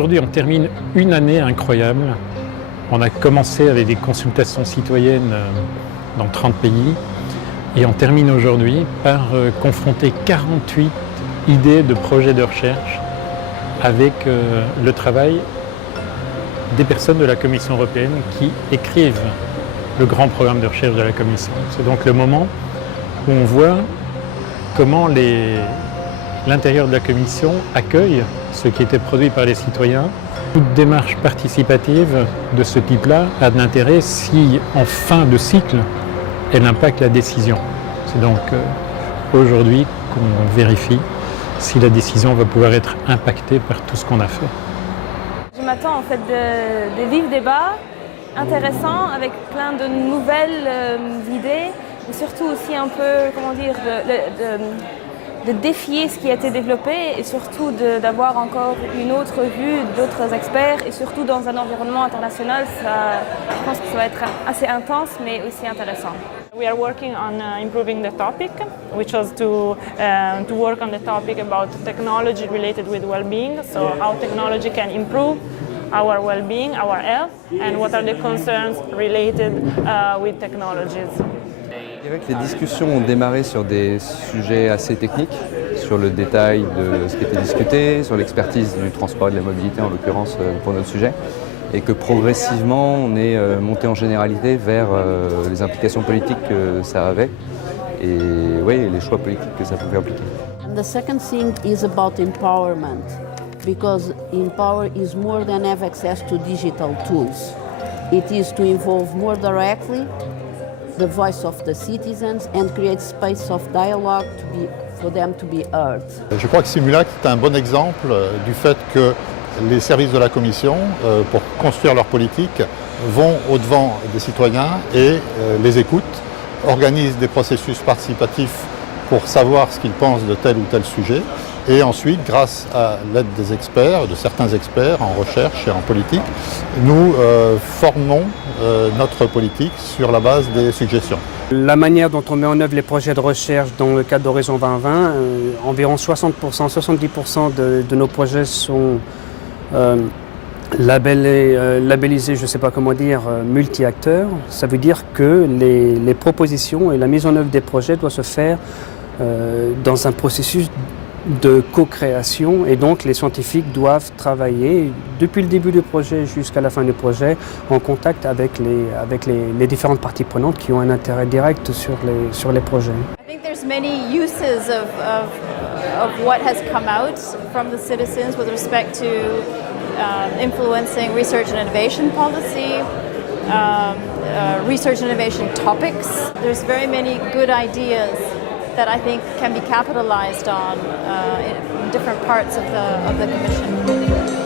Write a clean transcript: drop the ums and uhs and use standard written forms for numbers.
Aujourd'hui, on termine une année incroyable. On a commencé avec des consultations citoyennes dans 30 pays et on termine aujourd'hui par confronter 48 idées de projets de recherche avec le travail des personnes de la Commission européenne qui écrivent le grand programme de recherche de la Commission. C'est donc le moment où on voit comment l'intérieur de la Commission accueille ce qui était produit par les citoyens. Toute démarche participative de ce type-là a de l'intérêt si, en fin de cycle, elle impacte la décision. C'est donc aujourd'hui qu'on vérifie si la décision va pouvoir être impactée par tout ce qu'on a fait. Je m'attends en fait de vifs débats intéressants avec plein de nouvelles idées, et surtout aussi un peu, comment dire, de défier ce qui a été développé et surtout d'avoir encore une autre vue d'autres experts et surtout dans un environnement international, je pense que ça va être assez intense mais aussi intéressant. We are working on improving the topic, which was to work on the topic about technology related with well-being, so how technology can improve our well-being, our health, and what are the concerns related with technologies. Je dirais que les discussions ont démarré sur des sujets assez techniques, sur le détail de ce qui était discuté, sur l'expertise du transport et de la mobilité en l'occurrence pour notre sujet, et que progressivement on est monté en généralité vers les implications politiques que ça avait et les choix politiques que ça pouvait impliquer. And the second thing is about empowerment, because Empower is more than have access to digital tools. It is to involve more directly the voice of the citizens and create space of dialogue for them to be heard. Je crois que Simulac est un bon exemple du fait que les services de la Commission, pour construire leur politique, vont au-devant des citoyens et les écoutent, organisent des processus participatifs pour savoir ce qu'ils pensent de tel ou tel sujet. Et ensuite, grâce à l'aide des experts, de certains experts en recherche et en politique, nous formons notre politique sur la base des suggestions. La manière dont on met en œuvre les projets de recherche dans le cadre d'Horizon 2020, environ 60%, 70% de nos projets sont labellisés, je ne sais pas comment dire, multi-acteurs. Ça veut dire que les propositions et la mise en œuvre des projets doivent se faire dans un processus de co-création et donc les scientifiques doivent travailler depuis le début du projet jusqu'à la fin du projet en contact avec les différentes parties prenantes qui ont un intérêt direct sur les projets. I think there's many uses of what has come out from the citizens with respect to influencing research and innovation policy, research and innovation topics. There's very many good ideas that I think can be capitalized on in different parts of the Commission.